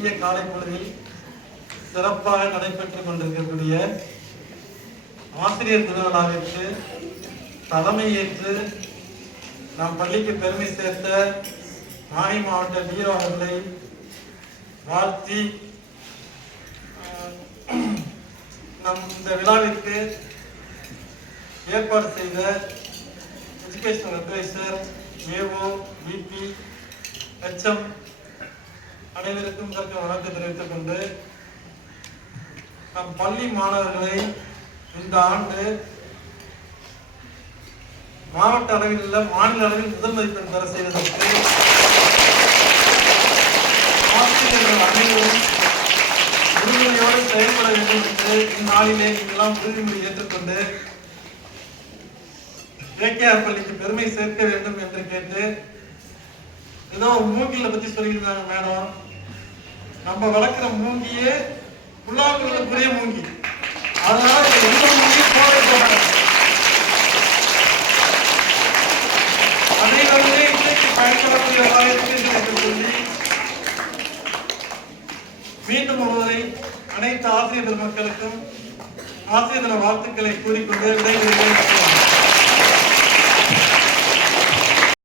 இனிய காலை பொழுதில் சிறப்பாக நடைபெற்றுக் கொண்டிருக்கக்கூடிய ஆசிரியர் தின விழாவிற்கு தலைமையேற்று நம் பள்ளிக்கு பெருமை சேர்த்த நாகை மாவட்ட டிஓ அவர்களை வாழ்த்தி நம் இந்த விழாவிற்கு ஏற்பாடு செய்த educational adviser, AO, VP, HM அனைவருக்கும் வணக்கம் தெரிவித்துக் கொண்டு நம் பள்ளி மாணவர்களை இந்த ஆண்டு மாவட்ட அளவில் உள்ள மாநில அளவில் முதல் மதிப்பெண் பெற செய்வதற்கு ஆசிரியர்கள் அனைவரும் உறுதுணையோடு செயல்பட வேண்டும் என்று இந்நாளிலே நீங்களாம் உறுதிமொழி ஏற்றுக்கொண்டு கேகேஆர் பள்ளிக்கு பெருமை சேர்க்க வேண்டும் என்று கேட்டு, ஏதோ மூங்கில பத்தி சொல்லியிருந்தாங்க மேடம். நம்ம வளர்க்கிற மூங்கியே புல்லாங்குழலுக்குரிய மூங்கி, அதனால எந்த மூங்கியும் போராட அனைவருமே இன்றைக்கு பயன்படக்கூடிய சொல்லி மீண்டும் ஒருவரை அனைத்து ஆசிரியர் பெருமக்களுக்கும் ஆசிரியர் தின வாழ்த்துக்களை கூறிக்கொண்டு விடைபெறுகிறேன்.